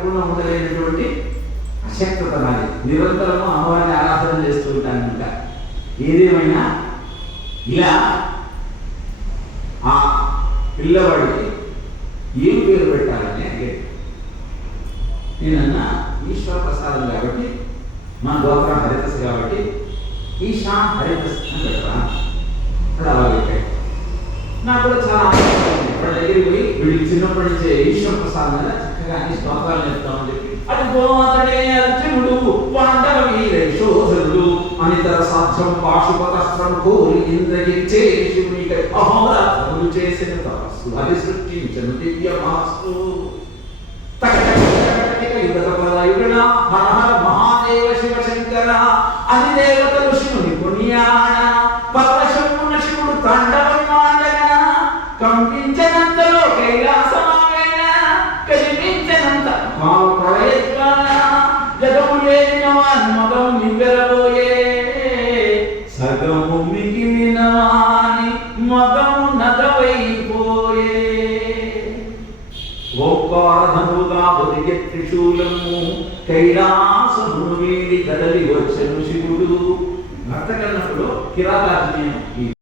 చెప్పకుండా ఉండలేనటువంటి అశక్తత నాది నిరంతరము అమ్మవారిని ఆరాధన చేస్తూ ఉంటాను ఇంకా. ఏదేమైనా ఇలా ఆ పిల్లవాడికి ఏం పేరు పెట్టాలని అడిగాడు నేనన్నా ఈశ్వర ప్రసాదం కాబట్టి మన గోత్రం హరితస్ కాబట్టి ఈశా హరితస్ అని పెట్టరా అది అలా పెట్టాడు. నాకు కూడా చాలా చిన్నప్పటి నుంచి ఈశ్వర ప్రసాద్ కదా చక్కగా అన్ని స్తోత్రాలు చెప్తామని చెప్పి అది గోమాతడే అర్జునుడు పాండవ వీరేశోధరుడు అనితర సాధ్యం పాశుపతస్త్రం కోరి ఇంద్రగిచ్చే శివునికి అహోరాత్రములు చేసిన తపస్సు అది సృష్టించను దివ్యమాస్తు మహాదేవ శివ శంకర అది దేవతలు శివుని కొనియాడ పరశున్న శివుడు తండవమాడగా కంపించనంతలో జగము మగం నివ్వెరబోయే. సగము మిగిలిన వాని మగము నగవైపోయే ఓంకారధముగా ఒదిగే త్రిశూలము కైలాసమును వీడి కదలి వచ్చను శివుడు భర్త కన్నప్పుడు